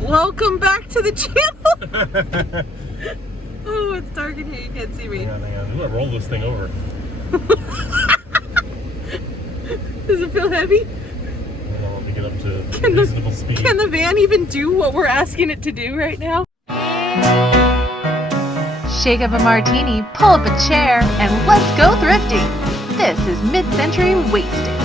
Welcome back to the channel. Oh, it's dark in here. You can't see me. Hang on. I'm gonna roll this thing over. Does it feel heavy? Let me get up to reasonable speed. Can the van even do what we're asking it to do right now? Shake up a martini, pull up a chair, and let's go thrifting. This is Mid-Century Wasted.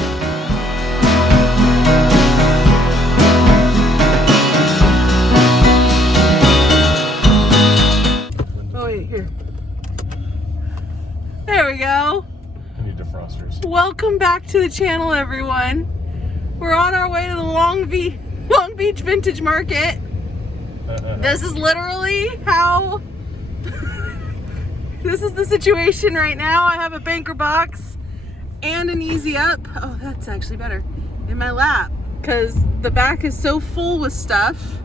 Oh wait, here. There we go. I need defrosters. Welcome back to the channel, everyone. We're on our way to the Long Beach Vintage Market. This is literally how... This is the situation right now. I have a banker box and an easy up. Oh, that's actually better. In my lap. Because the back is so full with stuff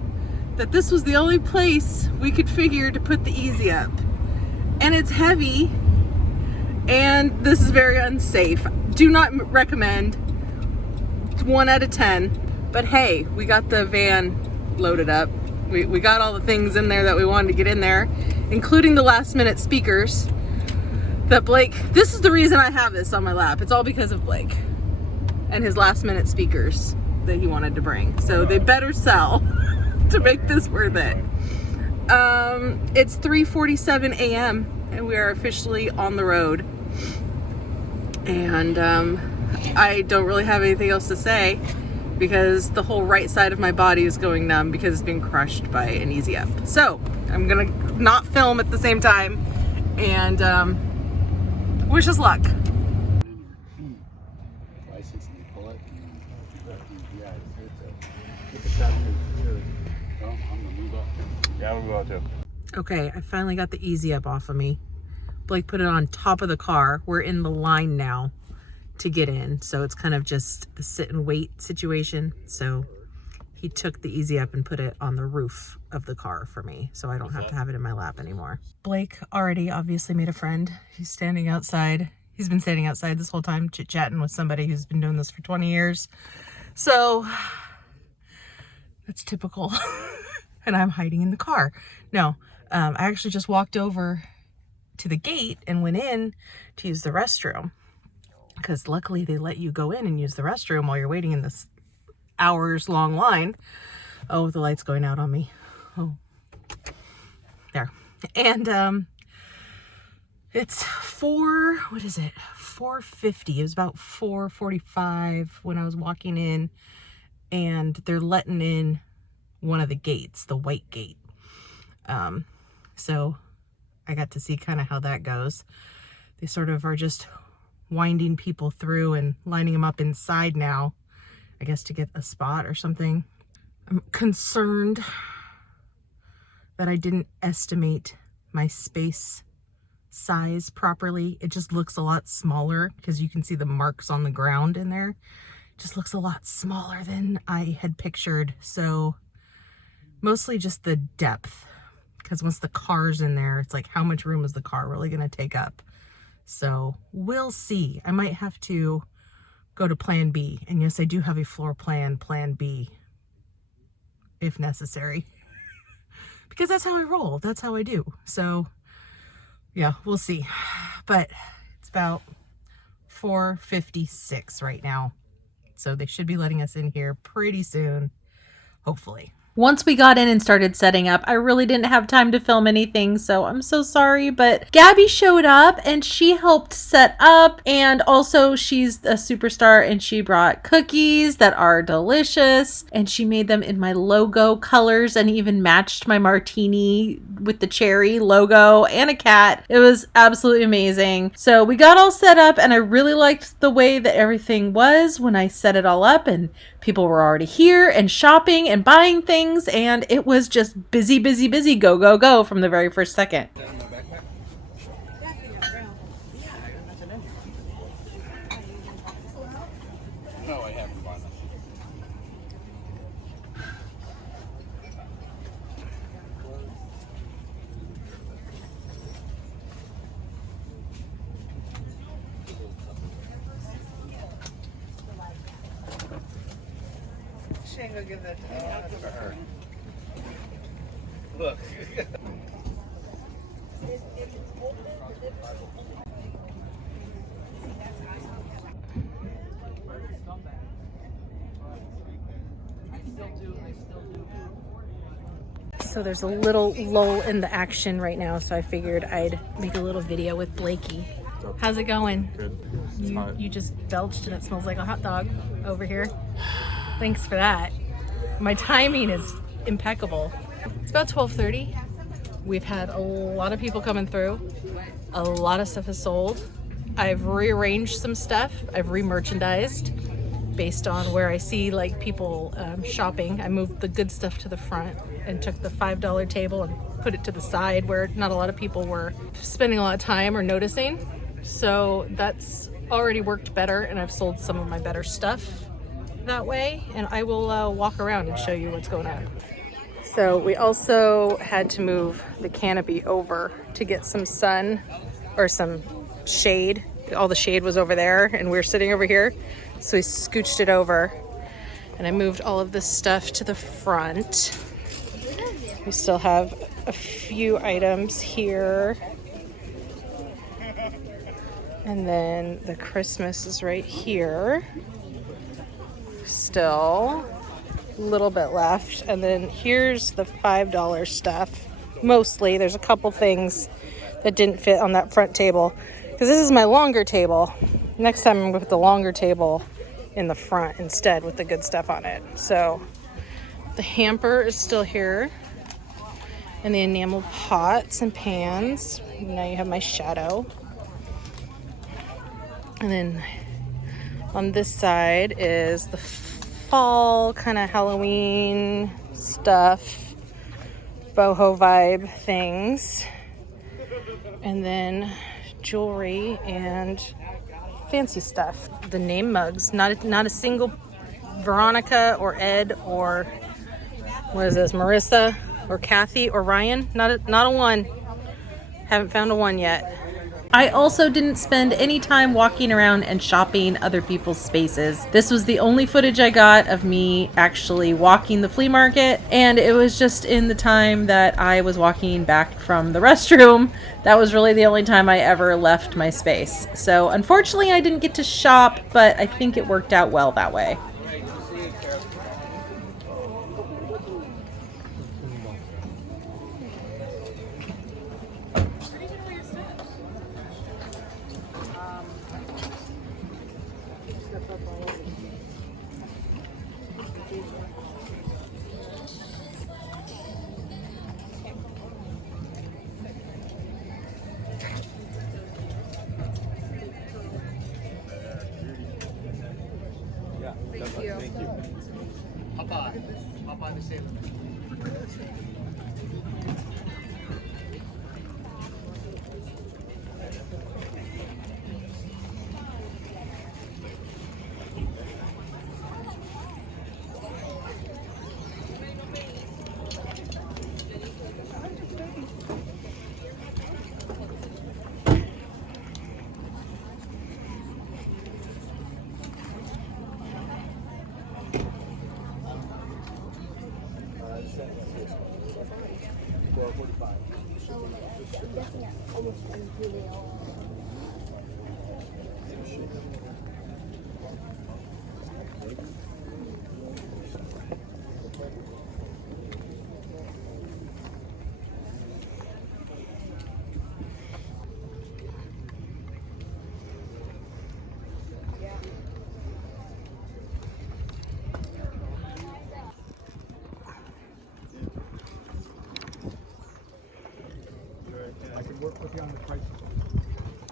that this was the only place we could figure to put the easy up. And it's heavy. And this is very unsafe. Do not recommend. 1 out of 10. But hey, we got the van loaded up. We got all the things in there that we wanted to get in there, including the last minute speakers that Blake, this is the reason I have this on my lap. It's all because of Blake and his last minute speakers that he wanted to bring. So they better sell to make this worth it. It's 3:47 a.m. and we are officially on the road. And I don't really have anything else to say, because the whole right side of my body is going numb because it's been crushed by an easy up. So I'm gonna not film at the same time and wish us luck. Yeah, I'm gonna go out too. Okay, I finally got the easy up off of me. Blake put it on top of the car. We're in the line now to get in, so it's kind of just a sit and wait situation. So he took the easy up and put it on the roof of the car for me, so I don't have to have it in my lap anymore. Blake already obviously made a friend. He's standing outside. He's been standing outside this whole time chit-chatting with somebody who's been doing this for 20 years. So that's typical. And I'm hiding in the car. No, I actually just walked over to the gate and went in to use the restroom, because luckily they let you go in and use the restroom while you're waiting in this hours long line. Oh, the light's going out on me. Oh, there. And it's 4:50. It was about 4:45 when I was walking in, and they're letting in one of the gates, the white gate. So I got to see kind of how that goes. They sort of are just winding people through and lining them up inside now, I guess to get a spot or something. I'm concerned that I didn't estimate my space size properly. It just looks a lot smaller because you can see the marks on the ground in there. It just looks a lot smaller than I had pictured. So mostly just the depth, because once the car's in there, it's like, how much room is the car really going to take up? So we'll see. I might have to go to plan B. And yes, I do have a floor plan, plan B, if necessary. Because that's how I roll. That's how I do. So yeah, we'll see. But it's about 4:56 right now. So they should be letting us in here pretty soon, hopefully. Once we got in and started setting up, I really didn't have time to film anything, so I'm so sorry, but Gabby showed up and she helped set up, and also she's a superstar and she brought cookies that are delicious, and she made them in my logo colors and even matched my martini with the cherry logo and a cat. It was absolutely amazing. So we got all set up, and I really liked the way that everything was when I set it all up, and people were already here and shopping and buying things, and it was just busy, busy, busy, go, go, go from the very first second. No, I haven't bought them. Shane, go give that to her. Look. So there's a little lull in the action right now, so I figured I'd make a little video with Blakey. How's it going? Good. It's hot. You just belched and it smells like a hot dog over here. Thanks for that. My timing is impeccable. It's about 12:30. We've had a lot of people coming through. A lot of stuff is sold. I've rearranged some stuff. I've re-merchandised based on where I see like people shopping. I moved the good stuff to the front and took the $5 table and put it to the side where not a lot of people were spending a lot of time or noticing. So that's already worked better, and I've sold some of my better stuff that way, and I will walk around and show you what's going on. So we also had to move the canopy over to get some sun or some shade. All the shade was over there and we were sitting over here, so we scooched it over, and I moved all of this stuff to the front. We still have a few items here. And then the Christmas is right here. Still a little bit left. And then here's the $5 stuff. Mostly, there's a couple things that didn't fit on that front table, because this is my longer table. Next time I'm gonna put the longer table in the front instead with the good stuff on it. So the hamper is still here. And the enamel pots and pans. Now you have my shadow. And then on this side is the fall kind of Halloween stuff, boho vibe things. And then jewelry and fancy stuff. The name mugs, not a single Veronica or Ed or what is this, Marissa or Kathy or Ryan, not a one. Haven't found a one yet. I also didn't spend any time walking around and shopping other people's spaces. This was the only footage I got of me actually walking the flea market, and it was just in the time that I was walking back from the restroom. That was really the only time I ever left my space. So unfortunately I didn't get to shop, but I think it worked out well that way.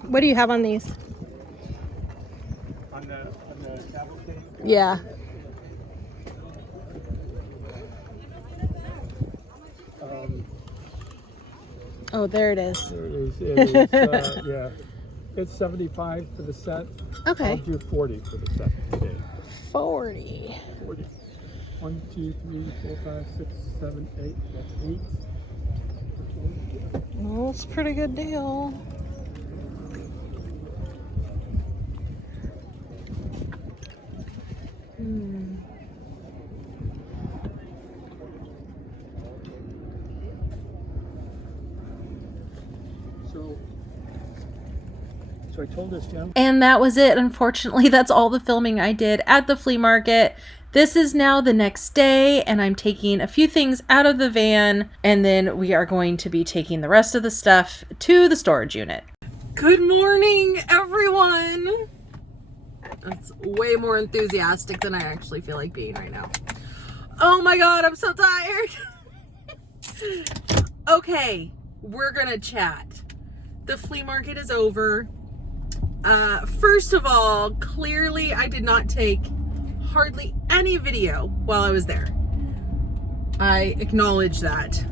What do you have on these? On the cavalcade? Yeah. Oh, there it is. There it is. It is yeah. It's 75 for the set. Okay. I'll do 40 for the set today. 40. 40. 1, 2, 3, 4, 5, 6, 7, 8. That's 8. Well, it's a pretty good deal. So I told this young And that was it. Unfortunately, that's all the filming I did at the flea market. This is now the next day, and I'm taking a few things out of the van, and then we are going to be taking the rest of the stuff to the storage unit. Good morning, everyone. That's way more enthusiastic than I actually feel like being right now. Oh my God, I'm so tired. Okay, we're gonna chat. The flea market is over. First of all, clearly I did not take hardly any video while I was there. I acknowledge that.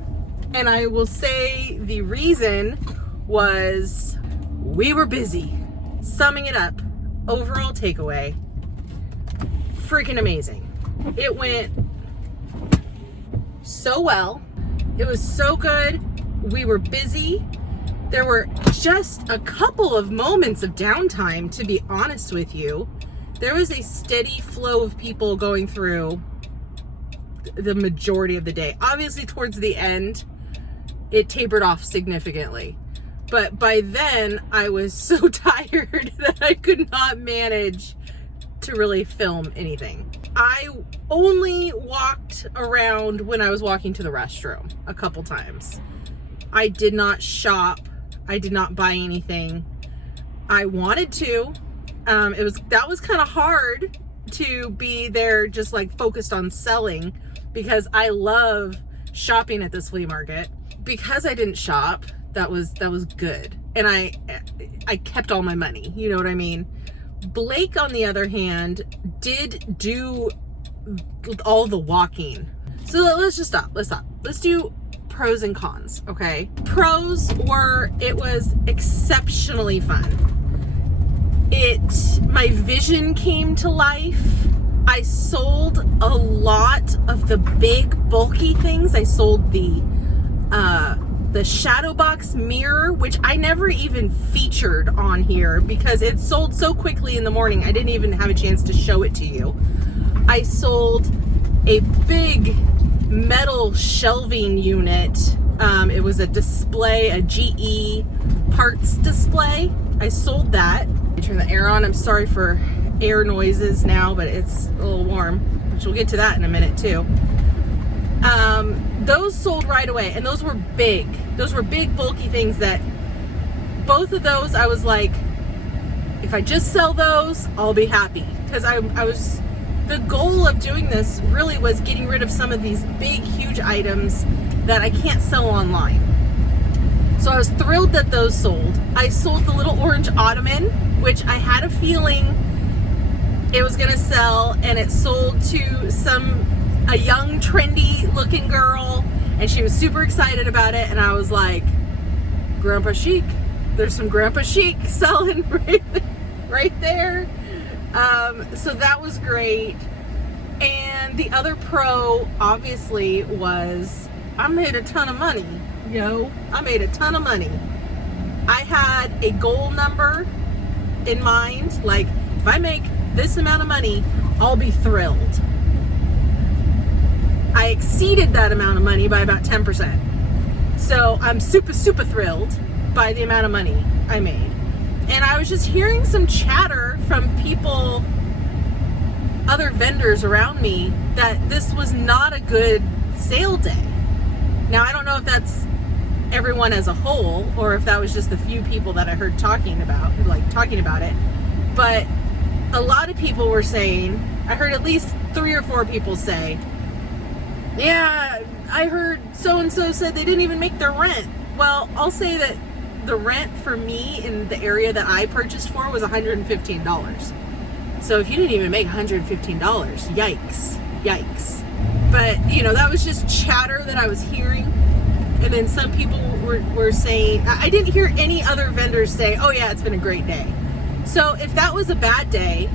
And I will say the reason was we were busy. Summing it up, overall takeaway, freaking amazing. It went so well. It was so good. We were busy. There were just a couple of moments of downtime, to be honest with you. There was a steady flow of people going through the majority of the day. Obviously, towards the end, it tapered off significantly. But by then, I was so tired that I could not manage to really film anything. I only walked around when I was walking to the restroom a couple times. I did not shop. I did not buy anything. I wanted to. That was kind of hard to be there just like focused on selling, because I love shopping at this flea market. Because I didn't shop, that was good. And I kept all my money, you know what I mean? Blake, on the other hand, did do all the walking. So let's just stop. Let's do pros and cons, okay? Pros were, it was exceptionally fun. My vision came to life. I sold a lot of the big bulky things. I sold the shadow box mirror, which I never even featured on here because it sold so quickly in the morning I didn't even have a chance to show it to you. I sold a big metal shelving unit. It was a display, a GE parts display. I sold that. I turn the air on. I'm sorry for air noises now, but it's a little warm, which we'll get to that in a minute too. Those sold right away, and those were big. Those were big, bulky things that both of those I was like, if I just sell those, I'll be happy. Because the goal of doing this really was getting rid of some of these big, huge items that I can't sell online. So I was thrilled that those sold. I sold the little orange ottoman, which I had a feeling it was gonna sell, and it sold to a young, trendy looking girl, and she was super excited about it, and I was like, Grandpa Chic. There's some Grandpa Chic selling right there. So that was great. And the other pro, obviously, was I made a ton of money. I made a ton of money. I had a goal number in mind, like if I make this amount of money, I'll be thrilled. I exceeded that amount of money by about 10%. So I'm super, super thrilled by the amount of money I made. And I was just hearing some chatter from people, other vendors around me, that this was not a good sale day. Now, I don't know if that's everyone as a whole, or if that was just the few people that I heard talking about it. But a lot of people were saying, I heard at least 3 or 4 people say, yeah, I heard so-and-so said they didn't even make their rent. Well, I'll say that the rent for me in the area that I purchased for was $115. So if you didn't even make $115, yikes. But, that was just chatter that I was hearing. And then some people were saying, I didn't hear any other vendors say, oh yeah, it's been a great day. So if that was a bad day,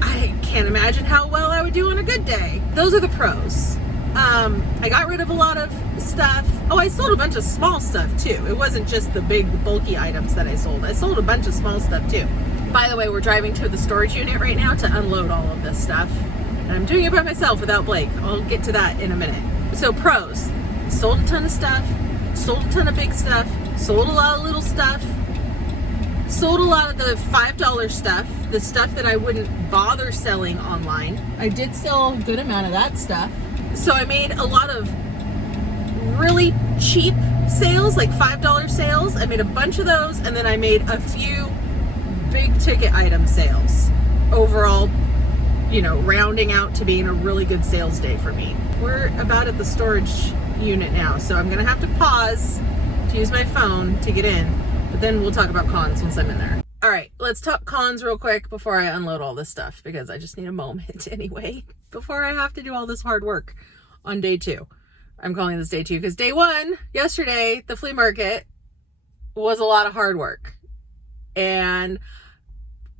I can't imagine how well I would do on a good day. Those are the pros. I got rid of a lot of stuff. Oh, I sold a bunch of small stuff too. It wasn't just the big bulky items that I sold. I sold a bunch of small stuff too. By the way, we're driving to the storage unit right now to unload all of this stuff. And I'm doing it by myself without Blake. I'll get to that in a minute. So pros, sold a ton of stuff, sold a ton of big stuff, sold a lot of little stuff. Sold a lot of the $5 stuff, the stuff that I wouldn't bother selling online. I did sell a good amount of that stuff. So I made a lot of really cheap sales, like $5 sales. I made a bunch of those, and then I made a few big ticket item sales. Overall, you know, rounding out to being a really good sales day for me. We're about at the storage unit now, so I'm gonna have to pause to use my phone to get in, but then we'll talk about cons once I'm in there. All right, let's talk cons real quick before I unload all this stuff, because I just need a moment anyway, before I have to do all this hard work on day 2. I'm calling this day 2 because day 1, yesterday, the flea market was a lot of hard work. And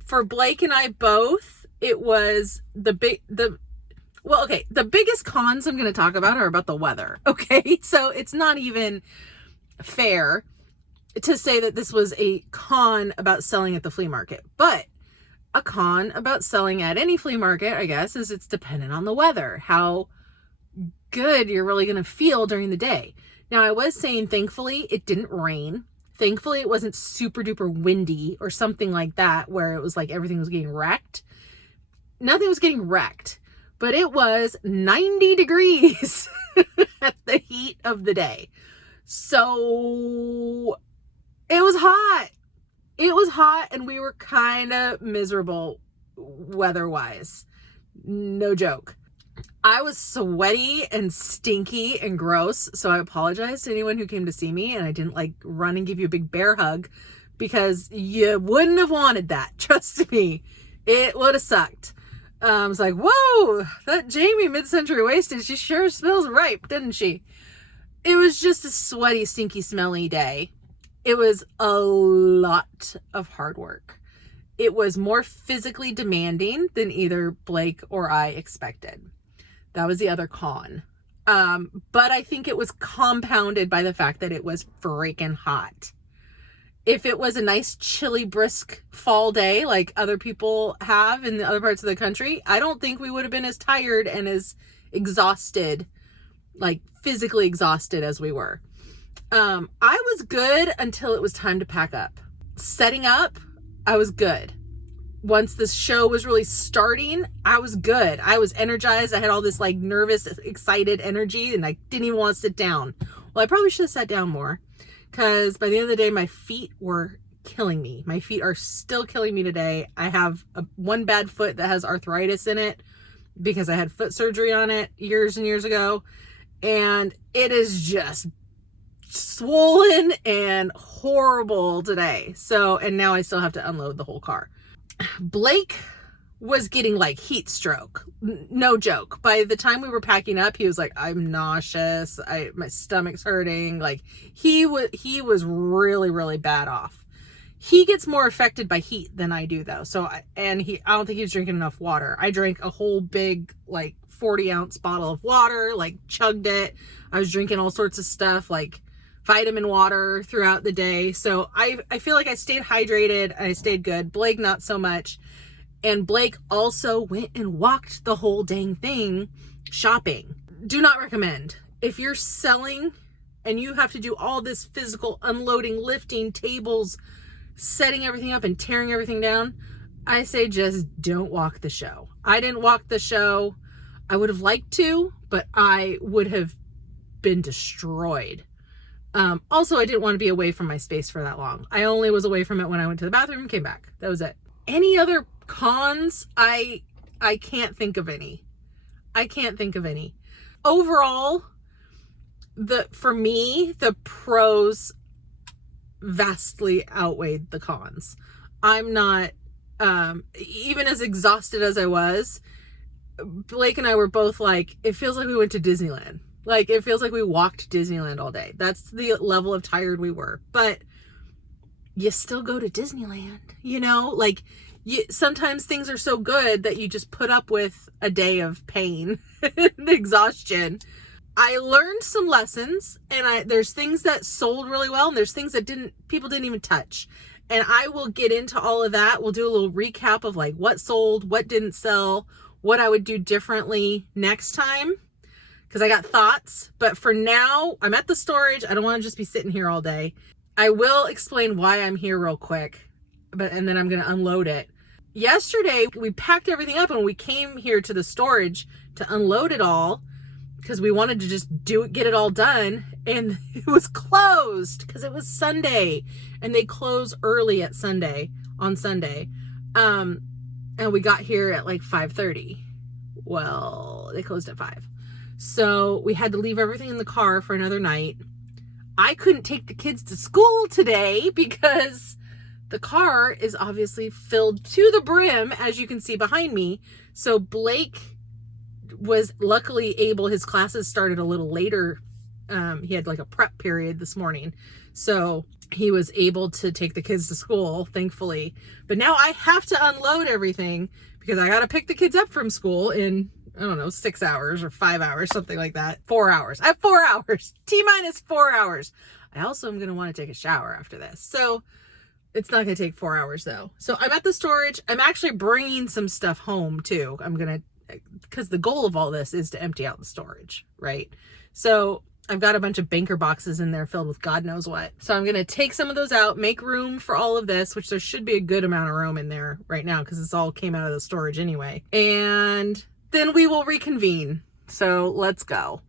for Blake and I both, it was the biggest cons I'm going to talk about are about the weather. Okay. So it's not even fair to say that this was a con about selling at the flea market, but a con about selling at any flea market, I guess, is it's dependent on the weather, how good you're really going to feel during the day. Now, I was saying, thankfully, it didn't rain. Thankfully, it wasn't super duper windy or something like that, where it was like everything was getting wrecked. Nothing was getting wrecked, but it was 90 degrees at the heat of the day. So it was hot. It was hot, and we were kind of miserable weather-wise. No joke. I was sweaty and stinky and gross, so I apologize to anyone who came to see me, and I didn't like run and give you a big bear hug, because you wouldn't have wanted that. Trust me, it would have sucked. I was like, whoa, that Jamie mid-century wasted, she sure smells ripe, didn't she? It was just a sweaty, stinky, smelly day. It was a lot of hard work. It was more physically demanding than either Blake or I expected. That was the other con. But I think it was compounded by the fact that it was freaking hot. If it was a nice, chilly, brisk fall day like other people have in the other parts of the country, I don't think we would have been as tired and as exhausted, like physically exhausted as we were. I was good until it was time to pack up. Setting up, I was good. Once this show was really starting, I was good. I was energized. I had all this like nervous, excited energy, and I didn't even want to sit down. Well, I probably should have sat down more, because by the end of the day, my feet were killing me. My feet are still killing me today. I have one bad foot that has arthritis in it because I had foot surgery on it years and years ago. And it is just swollen and horrible today. So, and now I still have to unload the whole car. Blake was getting like heat stroke. No joke. By the time we were packing up, he was like, I'm nauseous. My stomach's hurting. Like he was really, really bad off. He gets more affected by heat than I do though. So, I don't think he was drinking enough water. I drank a whole big, like 40-ounce bottle of water, like chugged it. I was drinking all sorts of stuff, like vitamin water throughout the day. So I feel like I stayed hydrated. I stayed good. Blake, not so much. And Blake also went and walked the whole dang thing shopping. Do not recommend. If you're selling and you have to do all this physical unloading, lifting tables, setting everything up and tearing everything down, I say just don't walk the show. I didn't walk the show. I would have liked to, but I would have been destroyed. Also, I didn't want to be away from my space for that long. I only was away from it when I went to the bathroom and came back. That was it. Any other cons? I can't think of any. I can't think of any. Overall, for me, the pros vastly outweighed the cons. I'm not, even as exhausted as I was, Blake and I were both like, it feels like we went to Disneyland. Like, it feels like we walked Disneyland all day. That's the level of tired we were. But you still go to Disneyland, you know? Like, sometimes things are so good that you just put up with a day of pain and exhaustion. I learned some lessons, and there's things that sold really well, and there's things that people didn't even touch. And I will get into all of that. We'll do a little recap of like what sold, what didn't sell, what I would do differently next time, because I got thoughts. But for now, I'm at the storage. I don't want to just be sitting here all day. I will explain why I'm here real quick. and then I'm going to unload it. Yesterday, we packed everything up and we came here to the storage to unload it all because we wanted to just get it all done, and it was closed because it was Sunday, and they close early on Sunday. And we got here at like 5:30. Well, they closed at 5. So we had to leave everything in the car for another night. I couldn't take the kids to school today because the car is obviously filled to the brim, as you can see behind me. So Blake was luckily able, his classes started a little later. He had like a prep period this morning. So he was able to take the kids to school, thankfully. But now I have to unload everything because I got to pick the kids up from school in, I don't know, 6 hours or 5 hours, something like that. 4 hours. I have 4 hours. T-minus 4 hours. I also am going to want to take a shower after this. So it's not going to take 4 hours though. So I'm at the storage. I'm actually bringing some stuff home too. Because the goal of all this is to empty out the storage, right? So I've got a bunch of banker boxes in there filled with God knows what. So I'm going to take some of those out, make room for all of this, which there should be a good amount of room in there right now because this all came out of the storage anyway. And then we will reconvene. So let's go.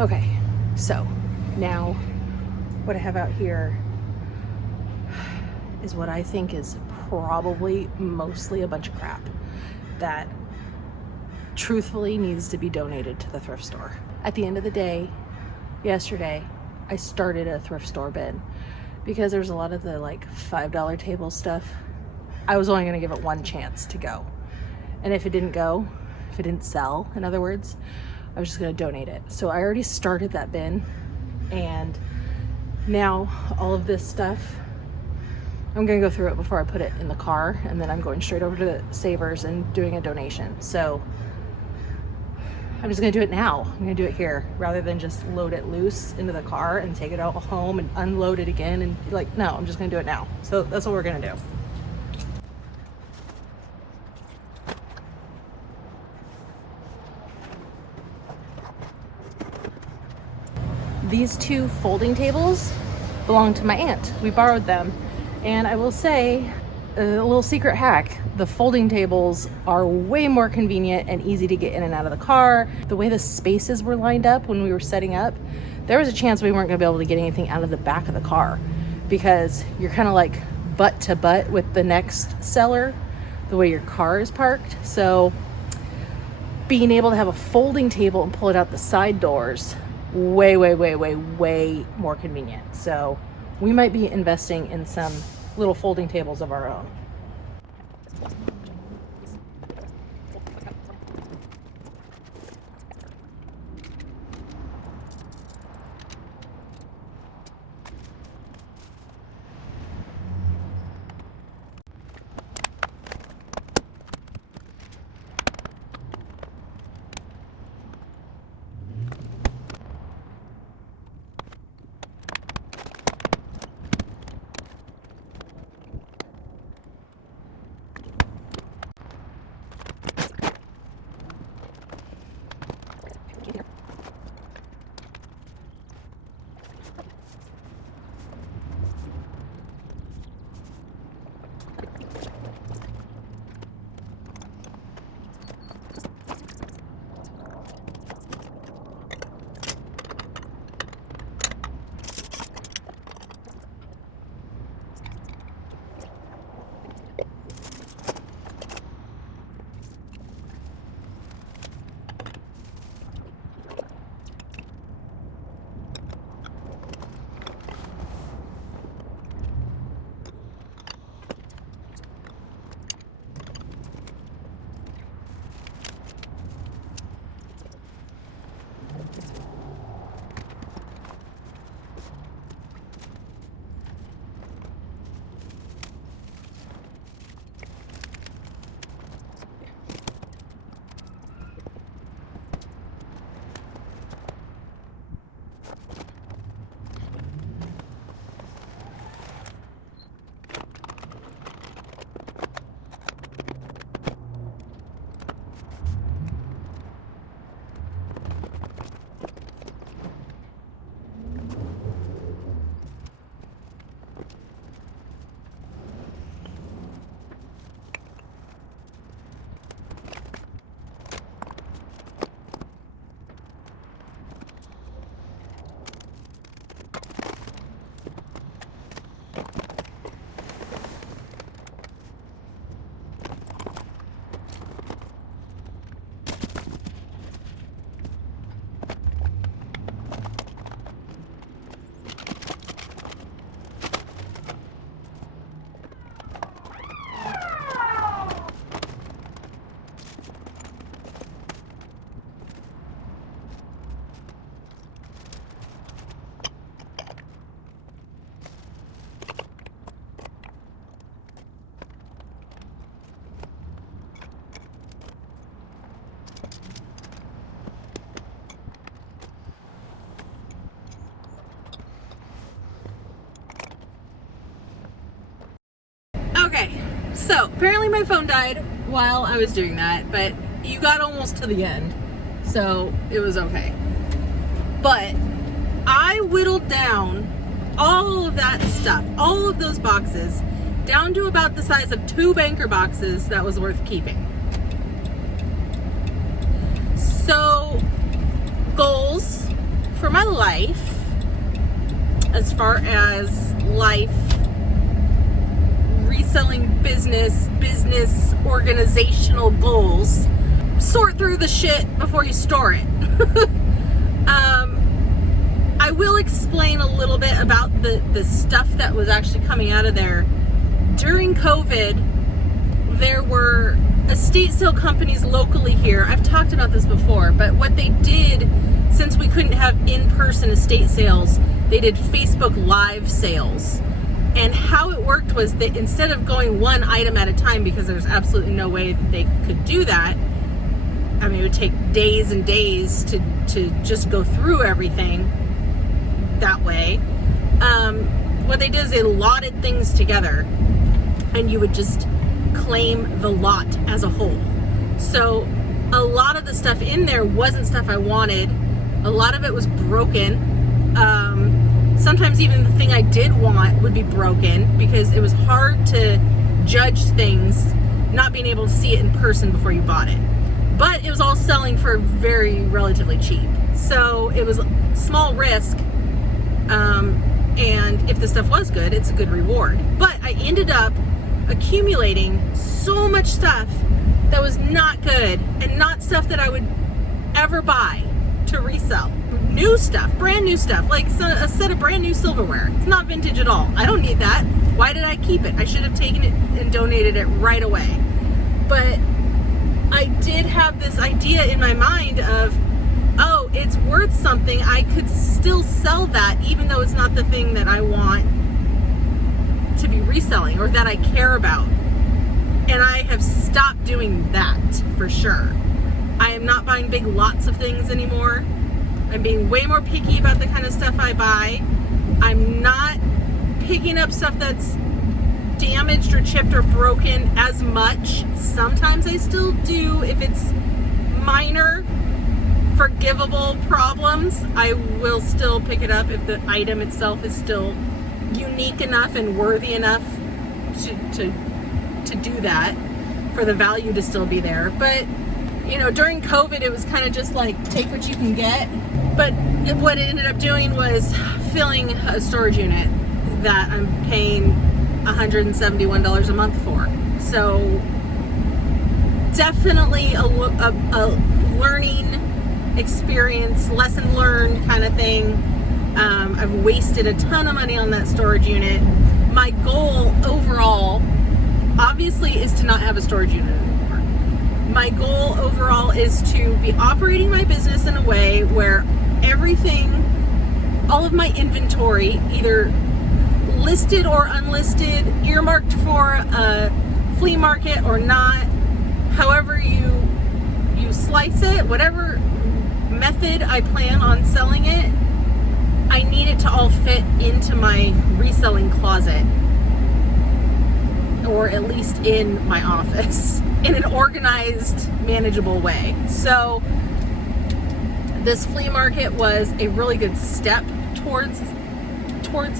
Okay, so now what I have out here is what I think is probably mostly a bunch of crap that truthfully needs to be donated to the thrift store. At the end of the day, yesterday, I started a thrift store bin because there's a lot of the like $5 table stuff. I was only gonna give it one chance to go. And if it didn't go, if it didn't sell, in other words, I was just gonna donate it. So I already started that bin, and now all of this stuff, I'm gonna go through it before I put it in the car, and then I'm going straight over to the Savers and doing a donation. So I'm just gonna do it now. I'm gonna do it here rather than just load it loose into the car and take it all home and unload it again. And like, no, I'm just gonna do it now. So that's what we're gonna do. These two folding tables belong to my aunt. We borrowed them. And I will say, a little secret hack, the folding tables are way more convenient and easy to get in and out of the car. The way the spaces were lined up when we were setting up, there was a chance we weren't gonna be able to get anything out of the back of the car because you're kind of like butt to butt with the next seller, the way your car is parked. So being able to have a folding table and pull it out the side doors, way more convenient. So we might be investing in some little folding tables of our own. Okay, so apparently my phone died while I was doing that, but you got almost to the end, so it was okay. But I whittled down all of that stuff, all of those boxes, down to about the size of 2 banker boxes that was worth keeping. So, goals for my life, as far as life, reselling business, organizational goals. Sort through the shit before you store it. I will explain a little bit about the stuff that was actually coming out of there. During COVID, there were estate sale companies locally here. I've talked about this before, but what they did, since we couldn't have in-person estate sales, they did Facebook Live sales. And how it worked was that instead of going one item at a time, because there's absolutely no way that they could do that, I mean, it would take days and days to just go through everything that way. What they did is they lotted things together, and you would just claim the lot as a whole. So a lot of the stuff in there wasn't stuff I wanted. A lot of it was broken. Sometimes even the thing I did want would be broken because it was hard to judge things not being able to see it in person before you bought it. But it was all selling for very relatively cheap. So it was small risk. And if the stuff was good, it's a good reward. But I ended up accumulating so much stuff that was not good and not stuff that I would ever buy to resell. New stuff, brand new stuff, like a set of brand new silverware. It's not vintage at all. I don't need that. Why did I keep it? I should have taken it and donated it right away. But I did have this idea in my mind of, oh, it's worth something. I could still sell that even though it's not the thing that I want to be reselling or that I care about. And I have stopped doing that for sure. I am not buying big lots of things anymore. I'm being way more picky about the kind of stuff I buy. I'm not picking up stuff that's damaged or chipped or broken as much. Sometimes I still do. If it's minor, forgivable problems, I will still pick it up if the item itself is still unique enough and worthy enough to do that, for the value to still be there. But you know, during COVID, it was kind of just like take what you can get. But what it ended up doing was filling a storage unit that I'm paying $171 a month for. So definitely a learning experience, lesson learned kind of thing. I've wasted a ton of money on that storage unit. My goal overall, obviously, is to not have a storage unit anymore. My goal overall is to be operating my business in a way where everything, all of my inventory, either listed or unlisted, earmarked for a flea market or not, however you slice it, whatever method I plan on selling it, I need it to all fit into my reselling closet, or at least in my office, in an organized, manageable way. So this flea market was a really good step towards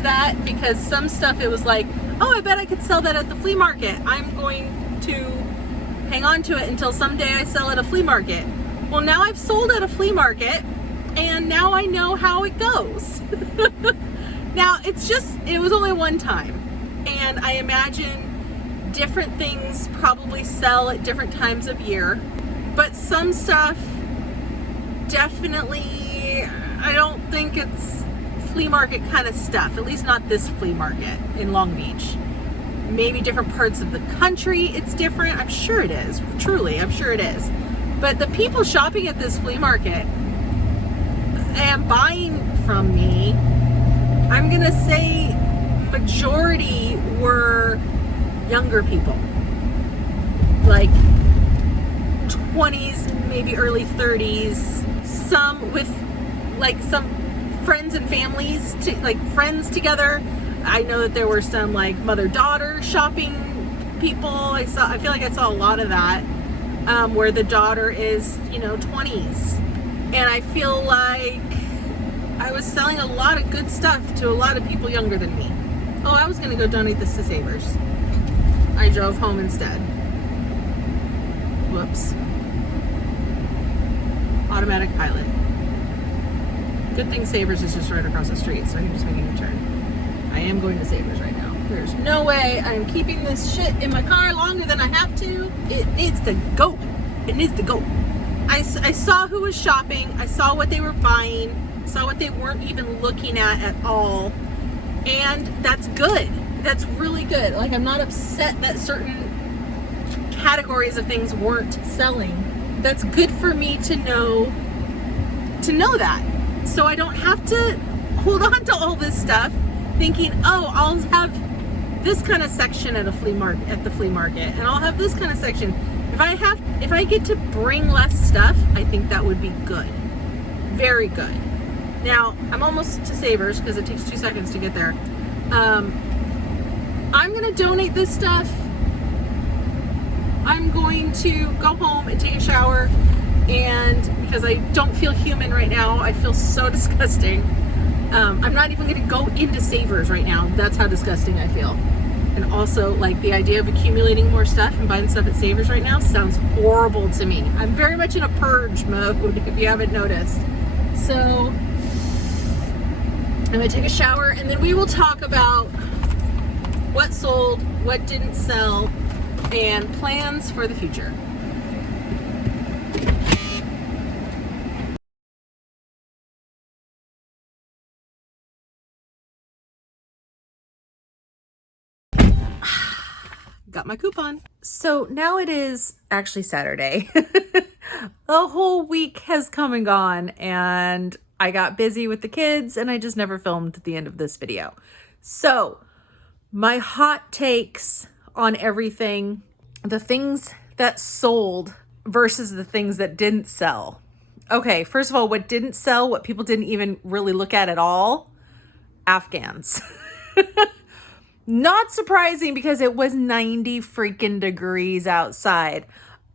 that, because some stuff it was like, oh, I bet I could sell that at the flea market. I'm going to hang on to it until someday I sell at a flea market. Well, now I've sold at a flea market, and now I know how it goes. Now, it was only one time, and I imagine different things probably sell at different times of year, but some stuff definitely, I don't think it's flea market kind of stuff, at least not this flea market in Long Beach. Maybe different parts of the country it's different. I'm sure it is. Truly, I'm sure it is. But the people shopping at this flea market and buying from me, I'm gonna say majority were younger people, like 20s, maybe early 30s, some with like some friends and families, friends together. I know that there were some like mother-daughter shopping people. I feel like I saw a lot of that, where the daughter is, 20s. And I feel like I was selling a lot of good stuff to a lot of people younger than me. Oh, I was gonna go donate this to Savers. I drove home instead. Whoops. Automatic pilot. Good thing Savers is just right across the street, so I can just make a U-turn. I am going to Savers right now. There's no way I'm keeping this shit in my car longer than I have to. It needs to go. It needs to go. I saw who was shopping. I saw what they were buying. Saw what they weren't even looking at all. And that's good. That's really good. Like, I'm not upset that certain categories of things weren't selling. That's good for me to know that. So I don't have to hold on to all this stuff thinking, oh, I'll have this kind of section at the flea market, and I'll have this kind of section. If I get to bring less stuff, I think that would be good. Very good. Now, I'm almost to Savers because it takes 2 seconds to get there. I'm gonna donate this stuff. I'm going to go home and take a shower, and because I don't feel human right now, I feel so disgusting. I'm not even gonna go into Savers right now. That's how disgusting I feel. And also, like, the idea of accumulating more stuff and buying stuff at Savers right now sounds horrible to me. I'm very much in a purge mode, if you haven't noticed. So I'm gonna take a shower, and then we will talk about what sold, what didn't sell, and plans for the future. got my coupon. So now it is actually Saturday. The whole week has come and gone, and I got busy with the kids, and I just never filmed the end of this video. So my hot takes on everything, the things that sold versus the things that didn't sell. Okay, first of all, what didn't sell, what people didn't even really look at all, Afghans. Not surprising because it was 90 freaking degrees outside.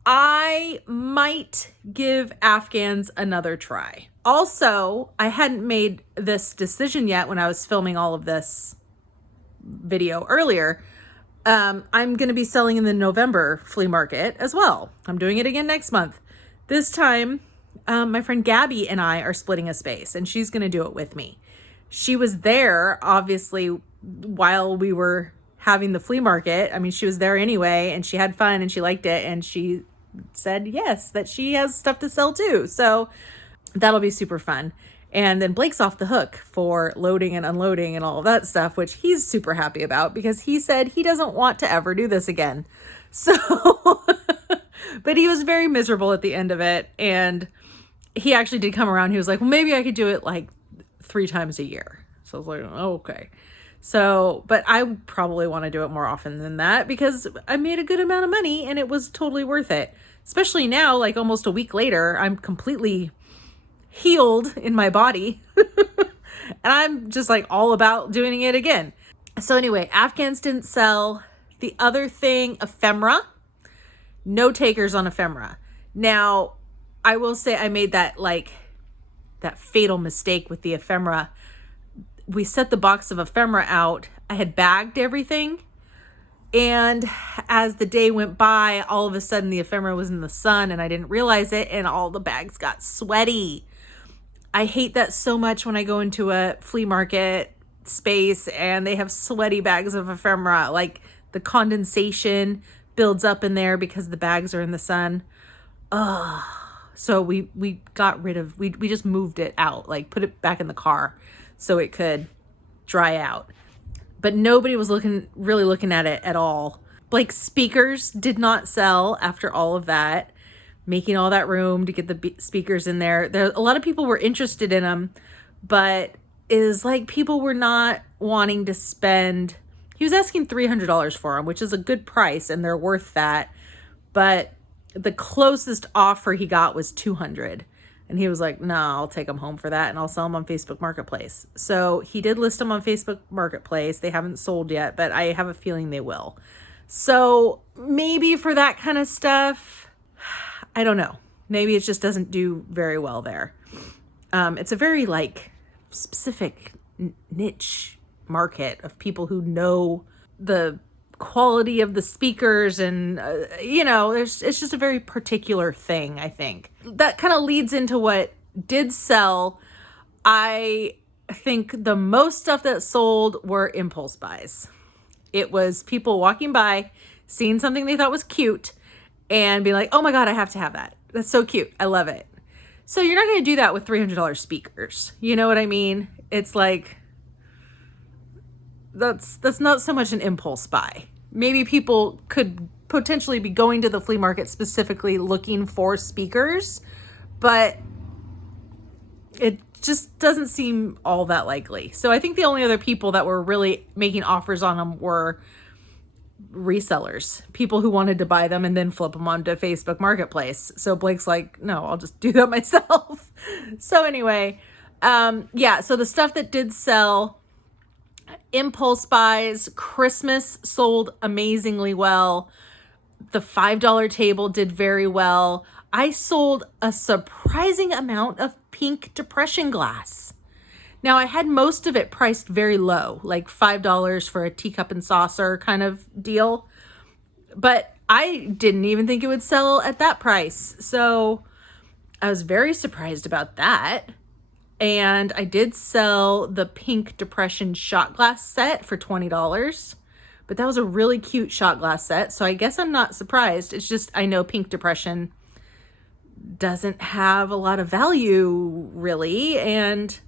I might give Afghans another try. Also, I hadn't made this decision yet when I was filming all of this video earlier. I'm going to be selling in the November flea market as well. I'm doing it again next month. This time, my friend Gabby and I are splitting a space, and she's going to do it with me. She was there, obviously, while we were having the flea market. I mean, she was there anyway, and she had fun and she liked it, and she said yes, that she has stuff to sell too. So that'll be super fun. And then Blake's off the hook for loading and unloading and all of that stuff, which he's super happy about because he said he doesn't want to ever do this again. So, but he was very miserable at the end of it. And he actually did come around. He was like, well, maybe I could do it like 3 times a year. So I was like, oh, okay. So, but I probably want to do it more often than that because I made a good amount of money and it was totally worth it. Especially now, like almost a week later, I'm completely healed in my body. And I'm just like all about doing it again. So anyway, Afghans didn't sell. The other thing, ephemera. No takers on ephemera. Now, I will say I made that fatal mistake with the ephemera. We set the box of ephemera out. I had bagged everything. And as the day went by, all of a sudden the ephemera was in the sun and I didn't realize it. And all the bags got sweaty. I hate that so much when I go into a flea market space and they have sweaty bags of ephemera. Like the condensation builds up in there because the bags are in the sun. Ugh. So we got rid of, we just moved it out, like put it back in the car so it could dry out. But nobody was really looking at it at all. Like speakers did not sell after all of that, making all that room to get the speakers in there. A lot of people were interested in them, but it is like people were not wanting to spend. He was asking $300 for them, which is a good price and they're worth that. But the closest offer he got was $200. And he was like, no, I'll take them home for that and I'll sell them on Facebook Marketplace. So he did list them on Facebook Marketplace. They haven't sold yet, but I have a feeling they will. So maybe for that kind of stuff, I don't know. Maybe it just doesn't do very well there. It's a very specific niche market of people who know the quality of the speakers and it's just a very particular thing. I think that kind of leads into what did sell. I think the most stuff that sold were impulse buys. It was people walking by, seeing something they thought was cute and being like, oh my God, I have to have that. That's so cute. I love it. So you're not going to do that with $300 speakers. You know what I mean? It's like, that's not so much an impulse buy. Maybe people could potentially be going to the flea market specifically looking for speakers, but it just doesn't seem all that likely. So I think the only other people that were really making offers on them were resellers, people who wanted to buy them and then flip them onto Facebook Marketplace. So Blake's like, no, I'll just do that myself. So anyway, so the stuff that did sell, impulse buys, Christmas sold amazingly well. The $5 table did very well. I sold a surprising amount of pink depression glass. Now I had most of it priced very low, like $5 for a teacup and saucer kind of deal. But I didn't even think it would sell at that price. So I was very surprised about that. And I did sell the pink depression shot glass set for $20. But that was a really cute shot glass set. So I guess I'm not surprised. It's just I know pink depression doesn't have a lot of value really. And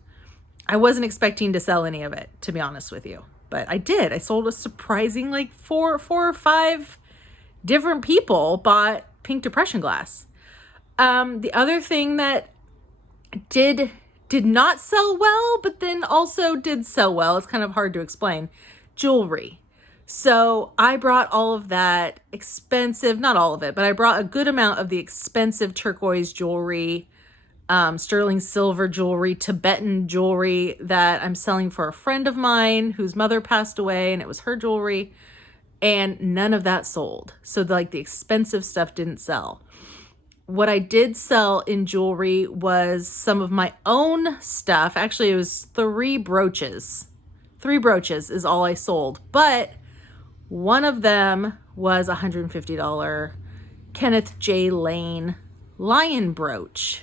I wasn't expecting to sell any of it, to be honest with you. but I did. I sold a surprising like four or five different people bought pink depression glass. The other thing that did not sell well, but then also did sell well, it's kind of hard to explain, jewelry. So I brought all of that expensive, not all of it, but I brought a good amount of the expensive turquoise jewelry, sterling silver jewelry, Tibetan jewelry that I'm selling for a friend of mine whose mother passed away, and it was her jewelry, and none of that sold. So like the expensive stuff didn't sell. What I did sell in jewelry was some of my own stuff. Actually, it was 3 brooches. 3 brooches is all I sold, but one of them was a $150 Kenneth J. Lane lion brooch.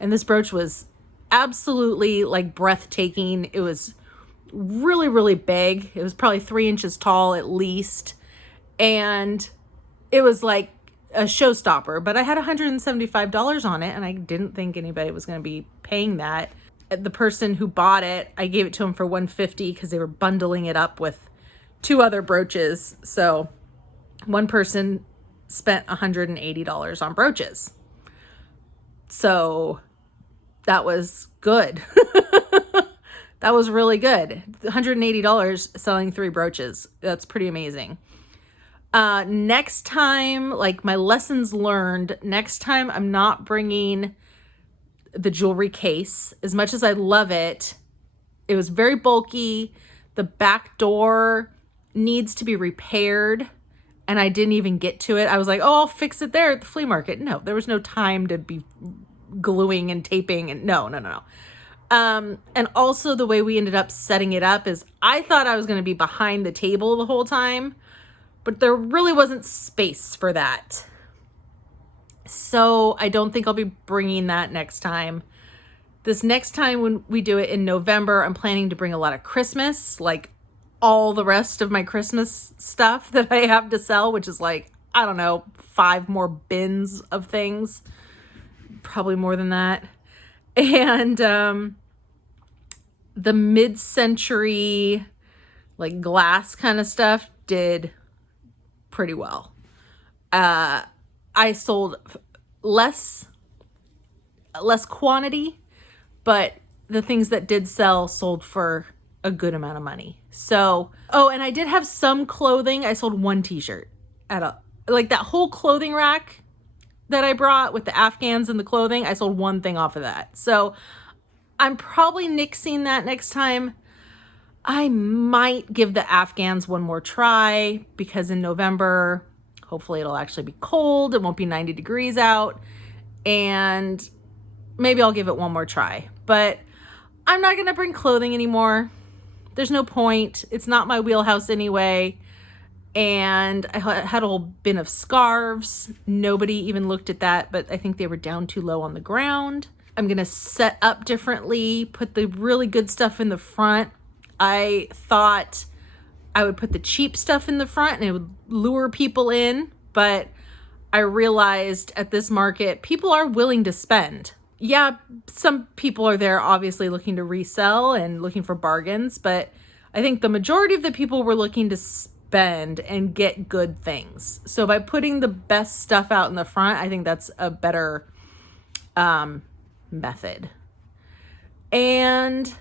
And this brooch was absolutely like breathtaking. It was really, really big. It was probably 3 inches tall at least. And it was like a showstopper, but I had $175 on it, and I didn't think anybody was going to be paying that. The person who bought it, I gave it to him for $150 because they were bundling it up with 2 other brooches. So one person spent $180 on brooches. So that was good. That was really good. $180 selling 3 brooches. That's pretty amazing. Next time, like my lessons learned, next time I'm not bringing the jewelry case. As much as I love it, it was very bulky. The back door needs to be repaired, and I didn't even get to it. I was like, oh, I'll fix it there at the flea market. No, there was no time to be gluing and taping, and no. And also the way we ended up setting it up is I thought I was going to be behind the table the whole time, but there really wasn't space for that. So I don't think I'll be bringing that next time. This next time when we do it in November, I'm planning to bring a lot of Christmas, like all the rest of my Christmas stuff that I have to sell, which is like, I don't know, 5 more bins of things, probably more than that. And the mid-century like glass kind of stuff did pretty well. I sold less quantity, but the things that did sell sold for a good amount of money. So, oh, and I did have some clothing. I sold 1 t-shirt like that whole clothing rack that I brought with the Afghans and the clothing. I sold 1 thing off of that. So I'm probably nixing that next time. I might give the Afghans one more try because in November, hopefully it'll actually be cold. It won't be 90 degrees out. And maybe I'll give it one more try. But I'm not going to bring clothing anymore. There's no point. It's not my wheelhouse anyway. And I had a whole bin of scarves. Nobody even looked at that, but I think they were down too low on the ground. I'm going to set up differently, put the really good stuff in the front. I thought I would put the cheap stuff in the front and it would lure people in, but I realized at this market, people are willing to spend. Yeah, some people are there obviously looking to resell and looking for bargains, but I think the majority of the people were looking to spend and get good things. So by putting the best stuff out in the front, I think that's a better method. And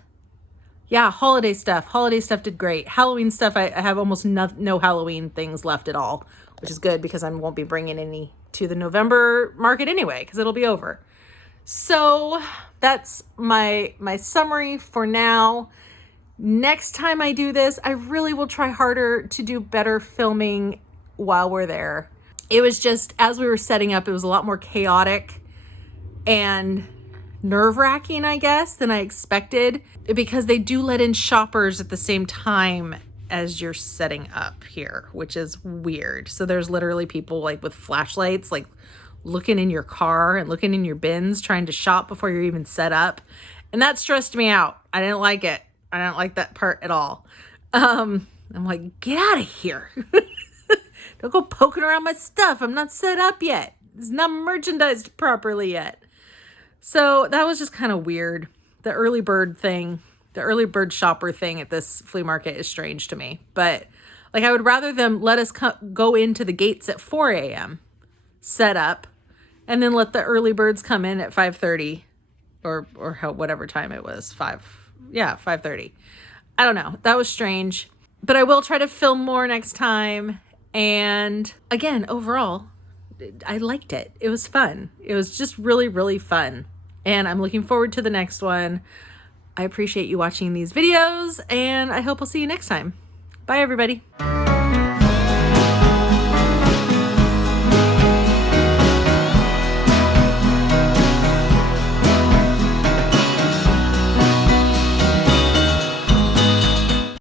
yeah, holiday stuff. Holiday stuff did great. Halloween stuff, I have almost no Halloween things left at all, which is good because I won't be bringing any to the November market anyway, because it'll be over. So that's my summary for now. Next time I do this, I really will try harder to do better filming while we're there. It was just, as we were setting up, it was a lot more chaotic and nerve-wracking, I guess, than I expected, because they do let in shoppers at the same time as you're setting up here, which is weird. So there's literally people like with flashlights, like looking in your car and looking in your bins, trying to shop before you're even set up. And that stressed me out. I didn't like it. I didn't like that part at all. I'm like, get out of here. Don't go poking around my stuff. I'm not set up yet. It's not merchandised properly yet. So that was just kind of weird. The early bird thing The early bird shopper thing at this flea market is strange to me. But like, I would rather them let us go into the gates at 4 a.m., set up, and then let the early birds come in at 5:30 or whatever time it was. 5:30. I don't know. That was strange. But I will try to film more next time. And again, overall, I liked it. It was fun. It was just really, really fun. And I'm looking forward to the next one. I appreciate you watching these videos, and I hope I'll see you next time. Bye, everybody.